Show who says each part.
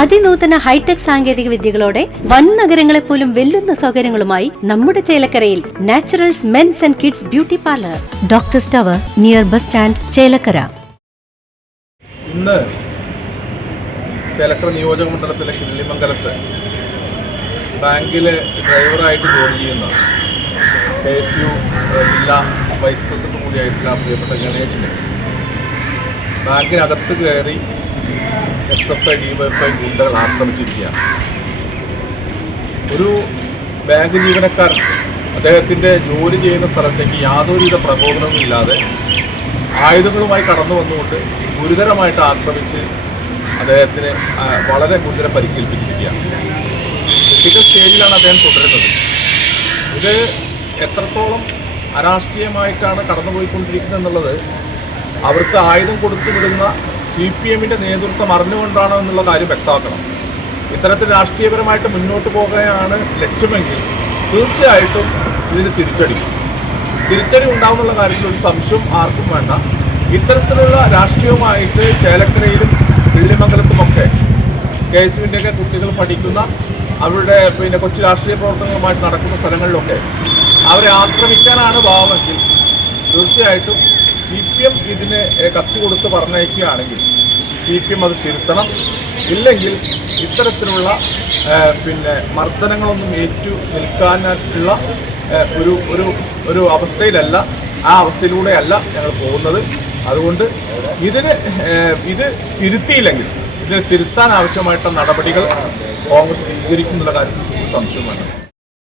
Speaker 1: അതിനൂതന hi tech സാങ്കേതിക വിദ്യകളോടെ വൻ നഗരങ്ങളെ പോലും വെല്ലുന്ന സൗകര്യങ്ങളുമായി നമ്മുടെ ചേലക്കരയിൽ Naturals men's and kids beauty parlour. Doctor സ്റ്റവർ near bus stand Chelakkara.
Speaker 2: ഇന്ന് ചേലക്കര നിയോജക മണ്ഡലത്തിലെ കിള്ളിമംഗലത്ത് ബാങ്കിലെ ഡ്രൈവറായിട്ട് ജോലി ചെയ്യുന്ന കെ എസ് യു ജില്ലാ വൈസ് പ്രസിഡന്റ് കൂടിയായിട്ടുള്ള പ്രിയപ്പെട്ട ഗണേശിനെ ബാങ്കിനകത്ത് കയറി എസ് എഫ് ഐ ഡിവൈഎഫ്ഐ ഗുണ്ടകൾ ആക്രമിച്ചിരിക്കുകയാണ്. ഒരു ബാങ്ക് ജീവനക്കാരൻ അദ്ദേഹത്തിന്റെ ജോലി ചെയ്യുന്ന സ്ഥലത്തേക്ക് യാതൊരുവിധ പ്രകോപനവും ഇല്ലാതെ ആയുധങ്ങളുമായി കടന്നു വന്നുകൊണ്ട് ഗുരുതരമായിട്ട് ആക്രമിച്ച് അദ്ദേഹത്തിന് വളരെ ഗുരുതരം പരിക്കേൽപ്പിച്ചിരിക്കുകയാണ്. ക്രിട്ടിക്കൽ സ്റ്റേജിലാണ് അദ്ദേഹം തുടരുന്നത്. ഇത് എത്രത്തോളം അരാഷ്ട്രീയമായിട്ടാണ് കടന്നുപോയിക്കൊണ്ടിരിക്കുന്നത് എന്നുള്ളത് അവർക്ക് ആയുധം കൊടുത്തു വിടുന്ന സി പി എമ്മിന്റെ നേതൃത്വം അറിഞ്ഞുകൊണ്ടാണോ എന്നുള്ള കാര്യം വ്യക്തമാക്കണം. ഇത്തരത്തിൽ രാഷ്ട്രീയപരമായിട്ട് മുന്നോട്ട് പോകുകയാണ് ലക്ഷ്യമെങ്കിൽ തീർച്ചയായിട്ടും ഇതിന് തിരിച്ചടി. തിരിച്ചടി ഉണ്ടാവുന്നുള്ള കാര്യത്തിൽ ഒരു സംശയം ആർക്കും വേണ്ട. ഇത്തരത്തിലുള്ള രാഷ്ട്രീയവുമായിട്ട് ചേലക്കരയിലും വെള്ളിമംഗലത്തുമൊക്കെ കെ എസ് യുവിന്റെയൊക്കെ കുട്ടികൾ പഠിക്കുന്ന അവരുടെ പിന്നെ കൊച്ചു രാഷ്ട്രീയ പ്രവർത്തനങ്ങളുമായിട്ട് നടക്കുന്ന സ്ഥലങ്ങളിലൊക്കെ അവരെ ആക്രമിക്കാനാണ് ഭാവമെങ്കിൽ തീർച്ചയായിട്ടും സി പി എം ഇതിന് കത്തി കൊടുത്ത് പറഞ്ഞയക്കുകയാണെങ്കിൽ സി പി എം അത് തിരുത്തണം. ഇല്ലെങ്കിൽ ഇത്തരത്തിലുള്ള പിന്നെ മർദ്ദനങ്ങളൊന്നും ഏറ്റു നിൽക്കാനുള്ള ഒരു ഒരു ഒരു അവസ്ഥയിലല്ല ആ അവസ്ഥയിലൂടെയല്ല ഞങ്ങൾ പോകുന്നത്. അതുകൊണ്ട് ഇതിന് ഇത് തിരുത്തിയില്ലെങ്കിൽ ഇതിനെ തിരുത്താൻ ആവശ്യമായിട്ടുള്ള നടപടികൾ കോൺഗ്രസ് സ്വീകരിക്കുന്നുള്ള കാര്യത്തിൽ സംശയം വേണ്ട